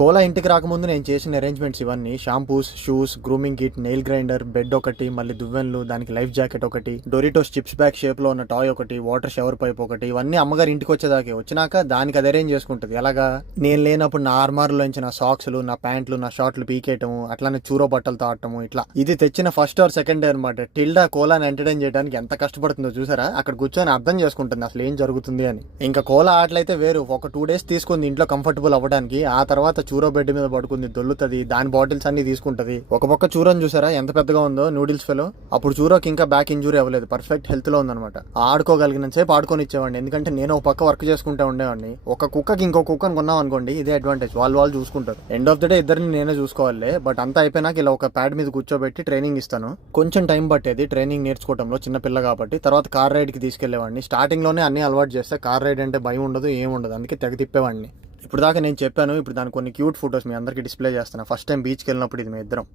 కోలా ఇంటికి రాకముందు నేను చేసిన అరేంజ్మెంట్స్ ఇవన్నీ. Shampoos shoes grooming kit nail grinder bed ఒకటి మళ్ళీ దువ్వెన్లు దానికి లైఫ్ జాకెట్ ఒకటి డొరిటోస్ చిప్స్ బ్యాగ్ షేప్లో ఉన్న టాయ్ ఒకటి వాటర్ షవర్ పైప్ ఒకటి ఇవన్నీ అమ్మగారు ఇంటికి వచ్చేదాకే. వచ్చినాక దానికి అది అరేంజ్ చేసుకుంటుంది. ఎలాగా? నేను లేనప్పుడు నా ఆర్మార్లోంచి నా సాక్స్లు నా ప్యాంట్లు నా షార్ట్లు పీకేయటము అట్లానే చూరో బట్టలతో ఆడటము ఇట్లా. ఇది తెచ్చిన ఫస్ట్ ఆర్ సెకండ్ డే అనమాట టిల్డా కోలాని ఎంటర్టైన్ చేయడానికి ఎంత కష్టపడుతుందో చూసారా? అక్కడ కూర్చొని అర్థం చేసుకుంటుంది. అసలు ఏం జరుగుతుంది అని. ఇంకా కోలా ఆటలైతే వేరు. ఒక టూ డేస్ తీసుకుంది ఇంట్లో కంఫర్టబుల్ అవ్వడానికి. ఆ తర్వాత చూరో బెడ్ మీద పడుకుంది దొల్లుతుంది దాని బాటిల్స్ అన్ని తీసుకుంటది. ఒక పక్క చూరని చూసారా? ఎంత పెద్దగా ఉందో నూడిల్స్ ఫెలో అప్పుడు చూరోకి ఇంకా బ్యాక్ ఇంజురీ అవ్వలేదు. పర్ఫెక్ట్ హెల్త్లో ఉందన్నమాట. ఆడుకోగలిగిన సేపు ఆడుకొని ఇచ్చేవాడిని. ఎందుకంటే నేను ఒక పక్క వర్క్ చేసుకుంటా ఉండేవాడిని. ఒక కుక్కకి ఇంకో కుక్కని కొన్నాం అనుకోండి ఇదే అడ్వాంటేజ్ వాళ్ళు వాళ్ళు చూసుకుంటారు. ఎండ్ ఆఫ్ ద డే ఇద్దరిని నేనే చూసుకోవాలి. బట్ అంతా అయిపోయినాక ఇలా ఒక ప్యాడ్ మీద కూర్చోబెట్టి ట్రైనింగ్ ఇస్తాను. కొంచెం టైం పట్టేది ట్రైనింగ్ నేర్చుకోవడంలో చిన్న పిల్ల కాబట్టి. తర్వాత కార్ రైడ్కి తీసుకెళ్ళేవాడిని. స్టార్టింగ్లోనే అన్ని అలవాటు చేస్తే కార్ రైడ్ అంటే భయం ఉండదు ఏం ఉండదు. అందుకే తెగ తిప్పేవాడిని. ఇప్పుడు దాకా నేను చెప్పాను ఇప్పుడు దాని కొన్ని క్యూట్ ఫొటోస్ మీ అందరికీ డిస్ప్లే చేస్తాను ఫస్ట్ టైం బీచ్కి వెళ్ళినప్పుడు ఇది మీ ఇద్దరం.